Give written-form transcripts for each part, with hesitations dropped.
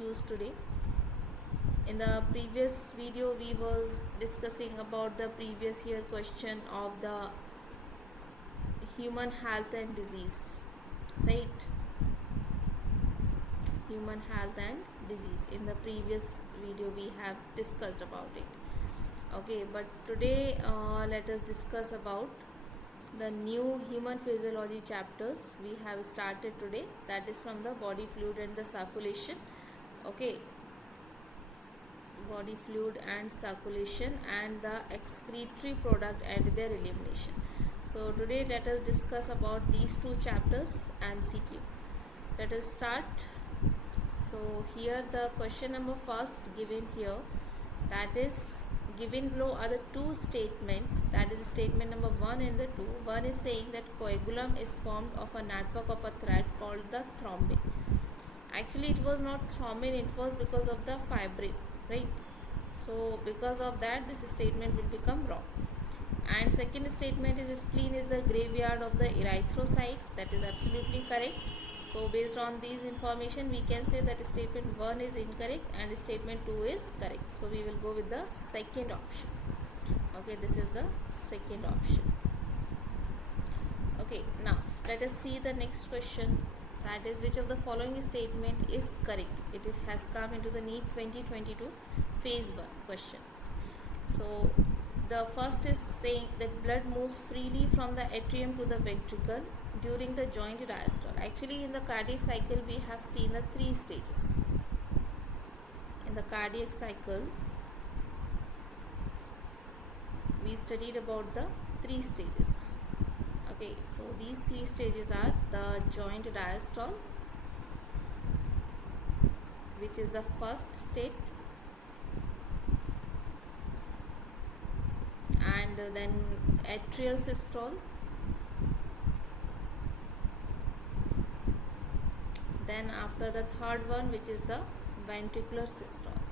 MCQs today. In the previous video we was discussing about the previous year question of the human health and disease, right? Human health and disease. In the previous video we have discussed about it. Okay, but today let us discuss about the new human physiology chapters we have started today, that is from the body fluid and the circulation. Okay, body fluid and circulation and the excretory product and their elimination. So today let us discuss about these two chapters and CQ. Let us start. So here the question number first given here, that is given below are the two statements, that is statement number 1 and the 2. One is saying that coagulum is formed of a network of a thread called the thrombin. Actually it was not thrombin, it was because of the fibrin, right? So because of that this statement will become wrong. And second statement is spleen is the graveyard of the erythrocytes, that is absolutely correct. So based on these information we can say that statement 1 is incorrect and statement 2 is correct. So we will go with the second option. Okay, this is the second option. Okay, now let us see the next question, that is which of the following statement is correct. It has come into the NEET 2022 phase 1 question. So the first is saying that blood moves freely from the atrium to the ventricle during the joint diastole. Actually in the cardiac cycle we have seen the 3 stages. In the cardiac cycle we studied about the 3 stages. Okay, so these 3 stages are the joint diastole, which is the first state, and then atrial systole, then after the third one which is the ventricular systole.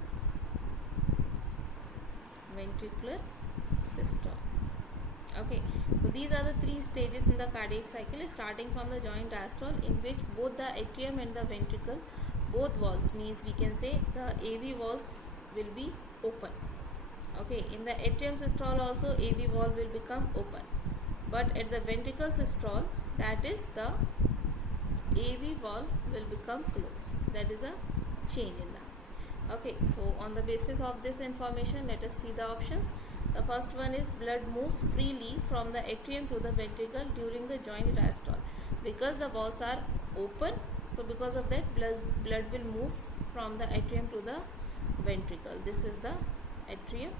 Ventricular systole. Okay, so these are the 3 stages in the cardiac cycle, starting from the joint diastole, in which both the atrium and the ventricle, both valves, means we can say the AV valves will be open. Okay, in the atrium systole also AV valve will become open, but at the ventricle systole, that is the AV valve will become closed. That is a change in that. Okay, so on the basis of this information let us see the options. The first one is blood moves freely from the atrium to the ventricle during the joint diastole. Because the valves are open, so because of that blood will move from the atrium to the ventricle. This is the atrium.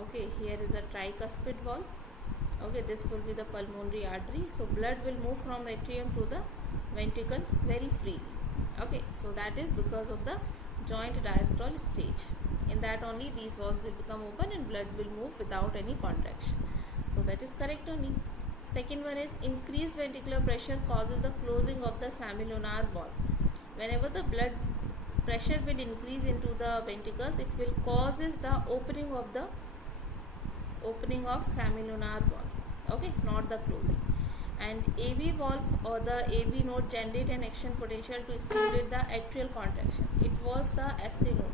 Okay, here is the tricuspid valve. Okay, this will be the pulmonary artery. So blood will move from the atrium to the ventricle very freely. Okay, so that is because of the joint diastole stage. In that only these valves will become open and blood will move without any contraction. So that is correct only. Second one is increased ventricular pressure causes the closing of the semilunar valve. Whenever the blood pressure will increase into the ventricles, it will causes the opening of semilunar valve. Okay, not the closing. And AV valve or the AV node generate an action potential to stimulate the atrial contraction. It was the SA node.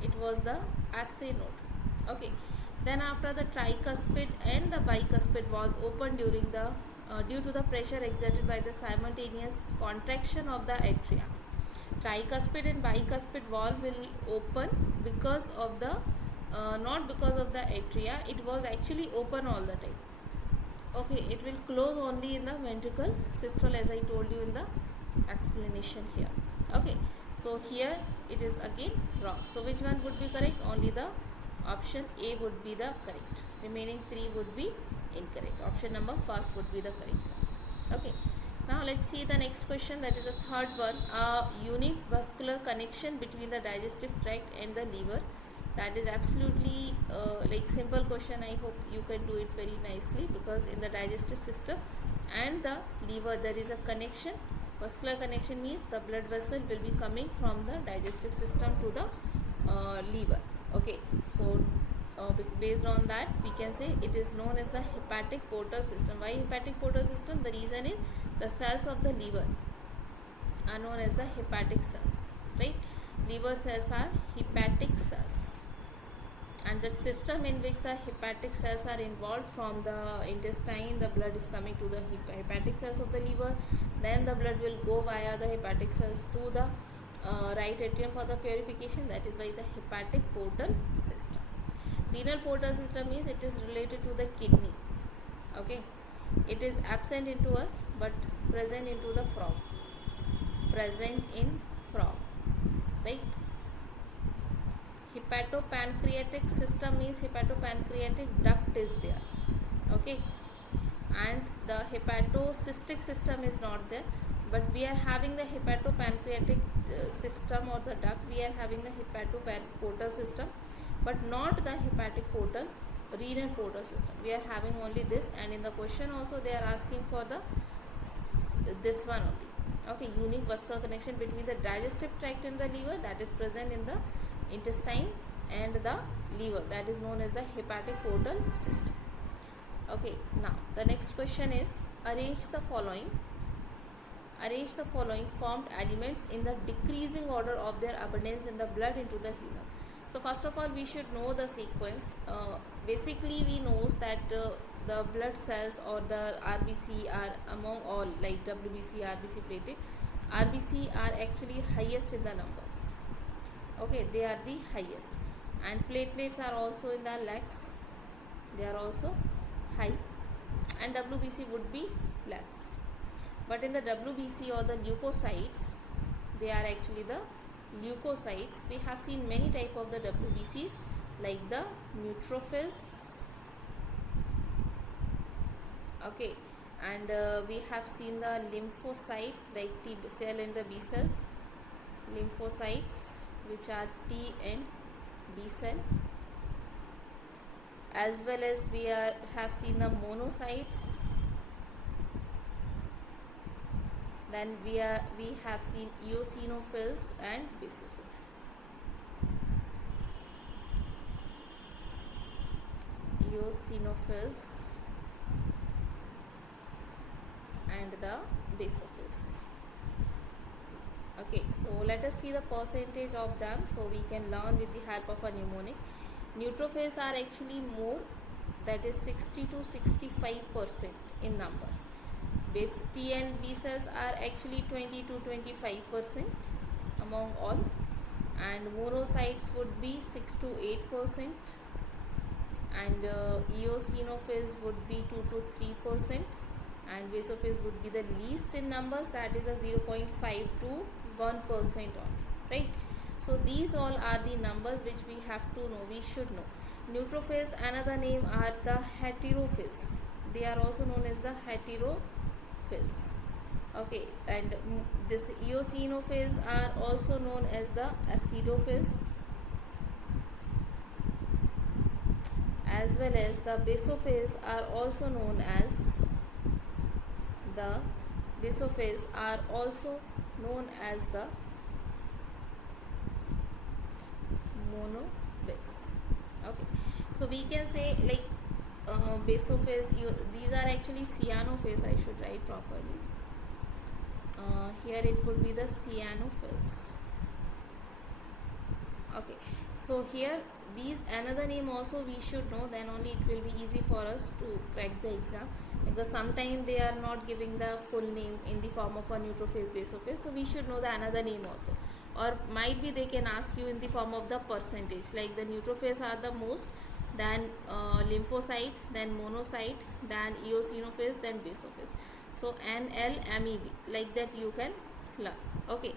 It was the SA node. Okay, then after the tricuspid and the bicuspid valve open during the due to the pressure exerted by the simultaneous contraction of the atria. Tricuspid and bicuspid valve will open because of the not because of the atria, it was actually open all the time. Okay, it will close only in the ventricle systole, as I told you in the explanation here. Okay, so here it is again wrong. So which one would be correct? Only the option A would be the correct. Remaining 3 would be incorrect. Option number first would be the correct one. Okay, now let's see the next question, that is the third one. A unique vascular connection between the digestive tract and the liver. That is absolutely like simple question. I hope you can do it very nicely, because in the digestive system and the liver there is a connection. Vascular connection means the blood vessel will be coming from the digestive system to the liver. Okay, so based on that we can say it is known as the hepatic portal system. Why hepatic portal system? The reason is the cells of the liver are known as the hepatic cells. liver cells are hepatic cells, and that system in which the hepatic cells are involved, from the intestine the blood is coming to the hepatic cells of the liver, then the blood will go via the hepatic cells to the right atrium for the purification, that is by the hepatic portal system. Renal portal system means it is related to the kidney. Okay, it is absent into us but present into the frog, present in frog, right? Hepatopancreatic system means hepatopancreatic duct is there. Okay, and the hepatocystic system is not there, but we are having the hepatopancreatic system or the duct, we are having the hepatoportal system, but not the hepatic portal renal portal system. We are having only this, and in the question also they are asking for the this one only. Okay, unique vascular connection between the digestive tract and the liver, that is present in the intestine and the liver, that is known as the hepatic portal system. Okay, now the next question is, arrange the following formed elements in the decreasing order of their abundance in the blood into the human. So first of all we should know the sequence. Basically we know that the blood cells or the RBC are among all, like WBC, RBC, platelet. RBC are actually highest in the numbers. Okay, they are the highest, and platelets are also in the lakhs, they are also high, and WBC would be less. But in the WBC or the leukocytes, they are actually the leukocytes. We have seen many type of the WBCs, like the neutrophils. Okay, and we have seen the lymphocytes, like T cell and the B cells, lymphocytes which are T and B cell, as well as we have seen the monocytes. Then we have seen eosinophils and basophils. Eosinophils and the basophils. Okay, so let us see the percentage of them, so we can learn with the help of a mnemonic. Neutrophils are actually more, that is 60 to 65% in numbers. T and B cells are actually 20 to 25% among all, and monocytes would be 6 to 8%, and eosinophils would be 2 to 3%, and basophils would be the least in numbers, that is a 0.5 to 1% only, right? So these all are the numbers which we have to know, we should know. Neutrophils, another name are the heterophils, they are also known as the heterophils. Okay, and this eosinophils are also known as the acidophils, as well as the basophils are also known as the monophils. Okay, so we can say like basophils, these are actually cyanophils, I should write properly. Here it would be the cyanophils. Okay, so here these another name also we should know, then only it will be easy for us to crack the exam, because sometimes they are not giving the full name in the form of a neutrophils, basophils, so we should know the another name also, or might be they can ask you in the form of the percentage, like the neutrophils are the most, then lymphocyte, then monocyte, then eosinophils, then basophils. So NL-MEB, like that you can learn. Okay,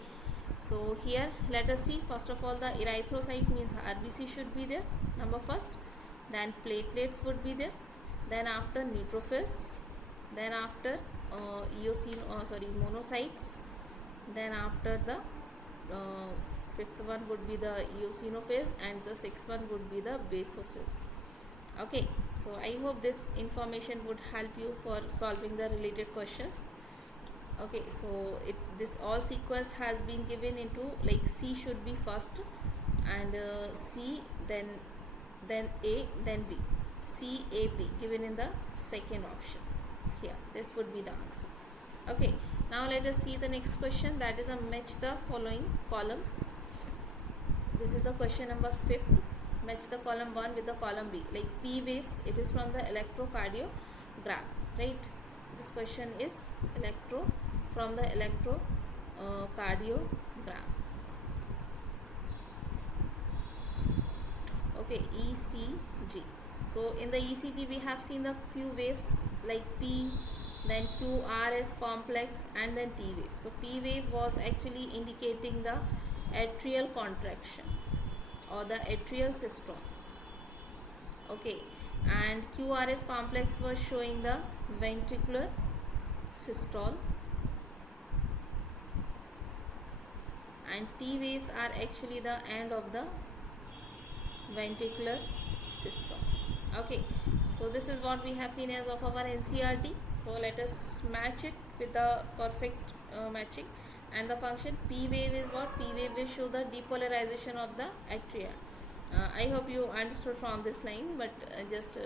so here let us see. First of all, the erythrocyte means RBC should be there, number first, then platelets would be there, then after neutrophils, then after monocytes, then after the fifth one would be the eosinophils, and the sixth one would be the basophils. Okay, so I hope this information would help you for solving the related questions. Okay, so this all sequence has been given into, like C should be first, and C, then A, then B. C, A, B given in the second option. Here this would be the answer. Okay, now let us see the next question, that is a match the following columns. this is the question number 5th. Match the column 1 with the column B. Like P waves, it is from the electrocardiogram, right? This question is from the electrocardiogram. Okay, ECG. So in the ECG we have seen the few waves like P, then QRS complex, and then T wave. So P wave was actually indicating the atrial contraction or the atrial systole. Okay, and QRS complex was showing the ventricular systole, and T waves are actually the end of the ventricular systole. Okay, so this is what we have seen as of our NCERT. So let us match it with the perfect matching. And the function P wave is what? P wave will show the depolarization of the atria. I hope you understood from this line, but just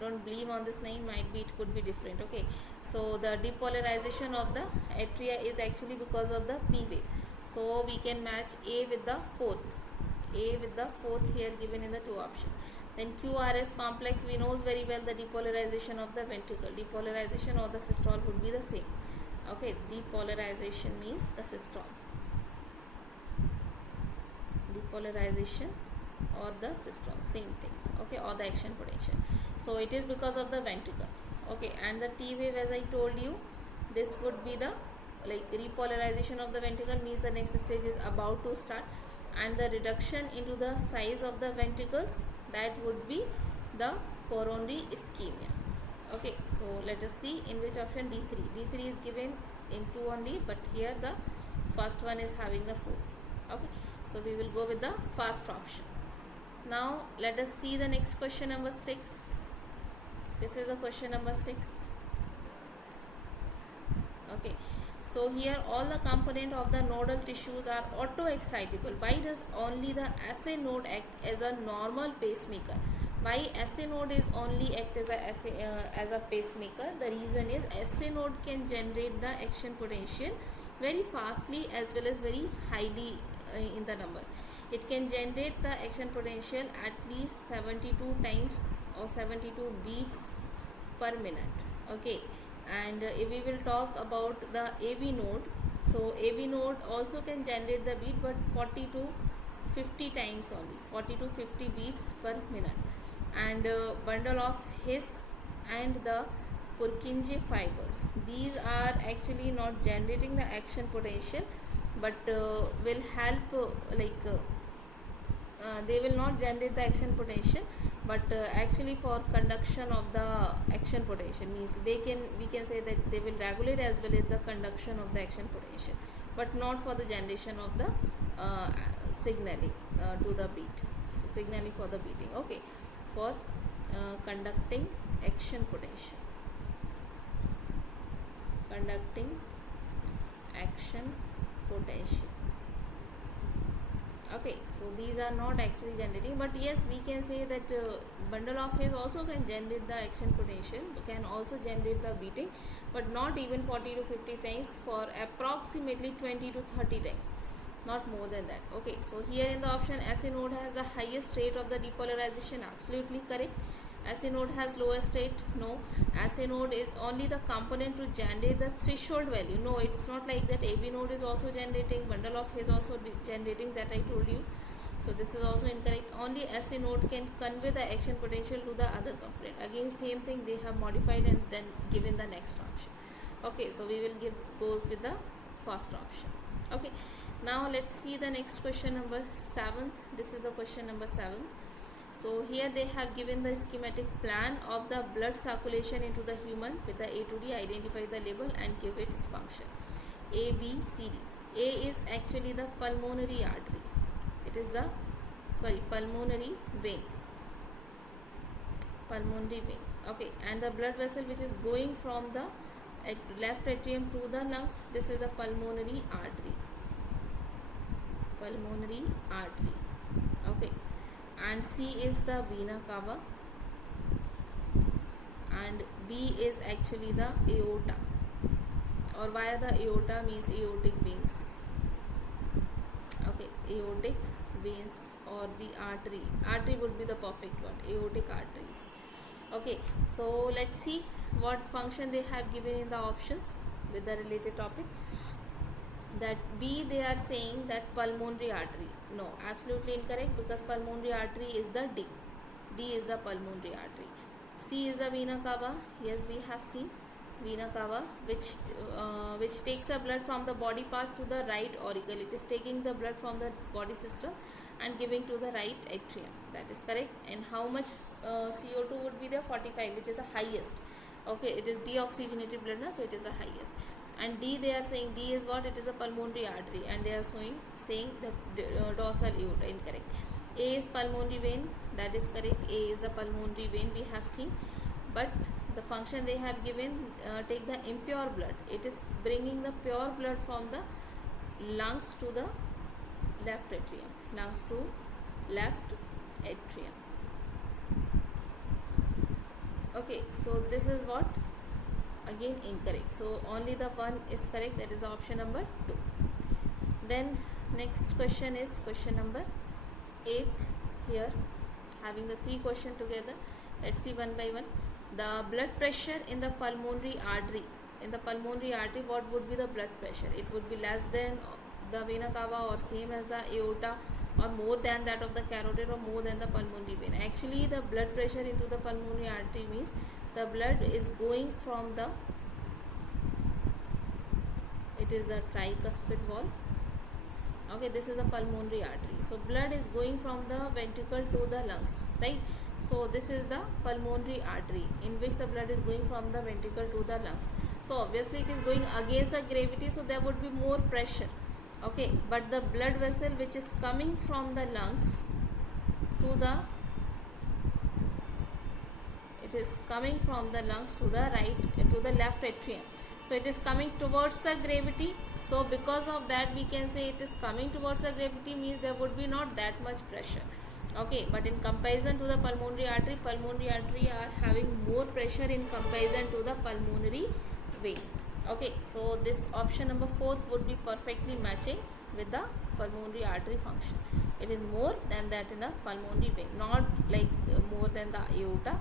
don't believe on this line, might be it could be different. Okay, so the depolarization of the atria is actually because of the P wave. So we can match A with the fourth here given in the two options. Then QRS complex, we knows very well the depolarization of the ventricle. Depolarization or the systole would be the same. Okay, depolarization means the systole. Depolarization or the systole, same thing. Okay, or the action potential. So it is because of the ventricle. Okay, and the T wave, as I told you, this would be the like repolarization of the ventricle, means the next stage is about to start, and the reduction into the size of the ventricles, that would be the coronary ischemia. Okay, so let us see in which option. D3 is given in 2 only, but here the first one is having the 4th. Okay, so we will go with the first option. Now let us see the next question number 6th. This is the question number 6th. Okay, so here all the component of the nodal tissues are auto-excitable. Why does only the SA node act as a normal pacemaker? Why SA node is only act as a pacemaker? The reason is SA node can generate the action potential very fastly as well as very highly in the numbers. It can generate the action potential at least 72 times or 72 beats per minute. Okay, and if we will talk about the AV node, so AV node also can generate the beat, but 40 to 50 times only, 40 to 50 beats per minute. And bundle of His and the Purkinje fibers, these are actually not generating the action potential, but will help they will not generate the action potential, but actually for conduction of the action potential, means we can say that they will regulate as well as the conduction of the action potential, but not for the generation of the signaling to the beat, signaling for the beating. Okay, for conducting action potential, Okay, so these are not actually generating, but yes, we can say that bundle of His also can generate the action potential, can also generate the beating, but not even 40 to 50 times, for approximately 20 to 30 times, not more than that. Okay, so here in the option SA node has the highest rate of the depolarization, absolutely correct. SA node has lowest rate, no. SA node is only the component to generate the threshold value, no, it's not like that. AV node is also generating, bundle of His also generating, that I told you. So this is also incorrect. Only SA node can convey the action potential to the other component. Again same thing, they have modified and then given the next option. Okay, so we will go with the first option. Okay, now let's see the next question number 7th. This is the question number 7. So here they have given the schematic plan of the blood circulation into the human with the A to D, identify the label and give its function. A, B, C, D. A is actually the pulmonary artery. It is the, pulmonary vein. Okay, and the blood vessel which is going from the left atrium to the lungs, this is the pulmonary artery. Okay, and C is the vena cava, and B is actually the aorta, or via the aorta means aortic veins. Okay, aortic veins or the artery would be the perfect one, aortic arteries. Okay, so let's see what function they have given in the options with the related topic. That B, they are saying that pulmonary artery. No, absolutely incorrect, because pulmonary artery is the D. D is the pulmonary artery. C is the vena cava. Yes, we have seen vena cava, which takes the blood from the body part to the right auricle. It is taking the blood from the body system and giving to the right atrium. That is correct. And how much CO2 would be there? 45, which is the highest. Okay, it is deoxygenated blood now, so it is the highest. And D, they are saying D is what? It is a pulmonary artery, and they are saying that dorsal aorta. Incorrect. A is pulmonary vein. That is correct. A is the pulmonary vein, we have seen. But the function they have given, take the impure blood. It is bringing the pure blood from the lungs to the left atrium. Lungs to left atrium. Okay, so this is what? Again incorrect. So only the one is correct, that is the option number 2. Then next question is question number 8 here, having the 3 questions together. Let's see one by one. The blood pressure in the pulmonary artery. In the pulmonary artery, what would be the blood pressure? It would be less than the vena cava, or same as the aorta, or more than that of the carotid, or more than the pulmonary vein. Actually, the blood pressure into the pulmonary artery means the blood is going from the, it is the tricuspid valve. Okay, this is the pulmonary artery. So blood is going from the ventricle to the lungs, right? So this is the pulmonary artery in which the blood is going from the ventricle to the lungs. So obviously it is going against the gravity, so there would be more pressure. Okay, but the blood vessel which is coming from the lungs to the, it is coming from the lungs to the right, to the left atrium. So it is coming towards the gravity. So because of that, we can say it is coming towards the gravity, means there would be not that much pressure. Okay, but in comparison to the pulmonary artery are having more pressure in comparison to the pulmonary vein. Okay, so this option number 4 would be perfectly matching with the pulmonary artery function. It is more than that in the pulmonary vein, not like more than the aorta,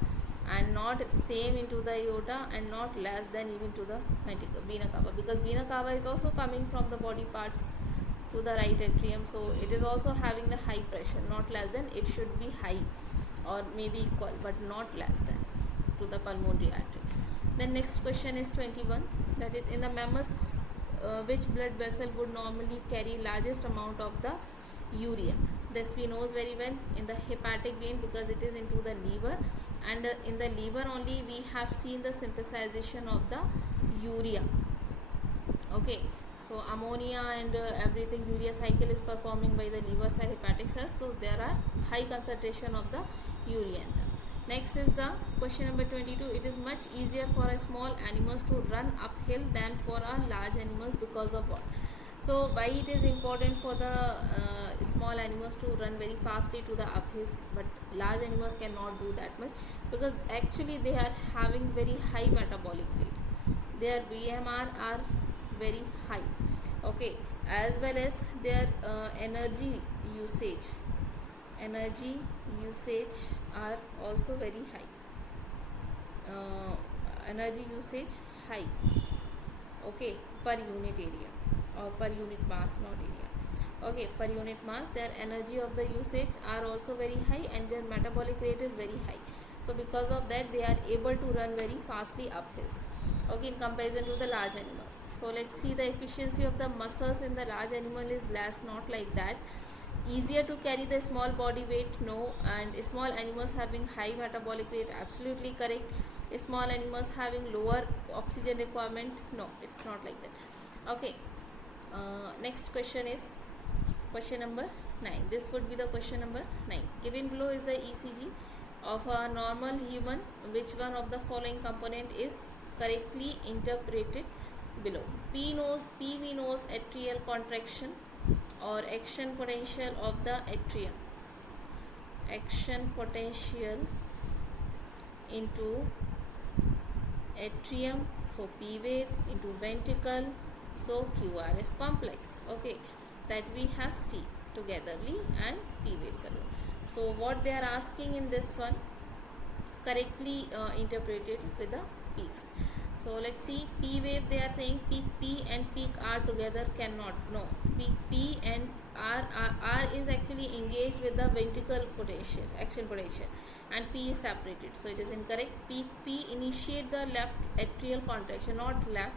and not same into the aorta, and not less than even to the vena cava, because vena cava is also coming from the body parts to the right atrium, so it is also having the high pressure, not less than. It should be high or maybe equal, but not less than to the pulmonary artery. The next question is 21, that is, in the mammals, which blood vessel would normally carry largest amount of the urea? This we knows very well, in the hepatic vein, because it is into the liver, and in the liver only we have seen the synthesization of the urea. Okay, so ammonia and everything, urea cycle is performing by the liver cell, hepatic cells, so there are high concentration of the urea in them. Next is the question number 22. It is much easier for a small animals to run uphill than for a large animals, because of what? So why it is important for the small animals to run very fastly to the uphills, but large animals cannot do that much? Because actually they are having very high metabolic rate. Their BMR are very high. Okay, as well as their energy usage are also very high. Energy usage high. Okay, per unit area, or per unit mass, not area. Okay, per unit mass, their energy of the usage are also very high, and their metabolic rate is very high. So because of that, they are able to run very fastly up hills. Okay, in comparison to the large animals. So let's see, the efficiency of the muscles in the large animal is less, not like that. Easier to carry the small body weight, no. And small animals having high metabolic rate, absolutely correct. Small animals having lower oxygen requirement, no, it's not like that. Okay, next question is question number 9. This would be the question number 9. Given below is the ECG of a normal human. Which one of the following component is correctly interpreted below? PV knows atrial contraction or action potential of the atrium. Action potential into atrium, so P wave, into ventricle, so QRS complex. Okay, that we have C. togetherly, and P waves alone. So what they are asking in this one, correctly interpreted with the peaks. So let's see, P wave, they are saying peak P and peak R together cannot. No, peak P and R is actually engaged with the ventricle potential, action potential, and P is separated. So it is incorrect. Peak P initiate the left atrial contraction, not left,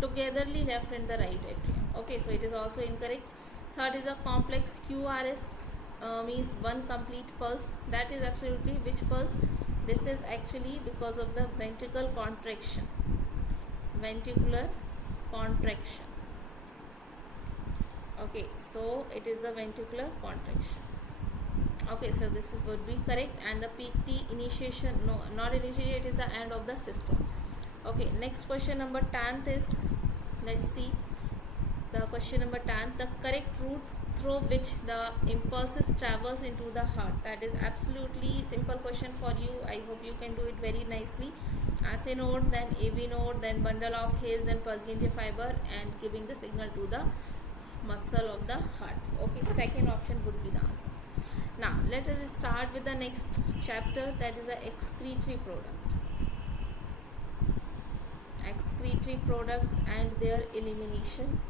togetherly left and the right atrium. Okay, so it is also incorrect. Third is a complex QRS, means one complete pulse. That is absolutely which pulse? This is actually because of the ventricle contraction, ventricular contraction. Okay, so it is the ventricular contraction. Okay, so this would be correct. And the peak T initiation, no, not initiation, it is the end of the systole. Okay, next question number 10th is, let's see the question number 10, the correct route through which the impulses traverse into the heart. That is absolutely simple question for you. I hope you can do it very nicely. AC node, then AV node, then bundle of Hayes, then Purkinje fiber, and giving the signal to the muscle of the heart. Okay, second option would be the answer. Now let us start with the next chapter, that is the excretory product. Excretory products and their elimination.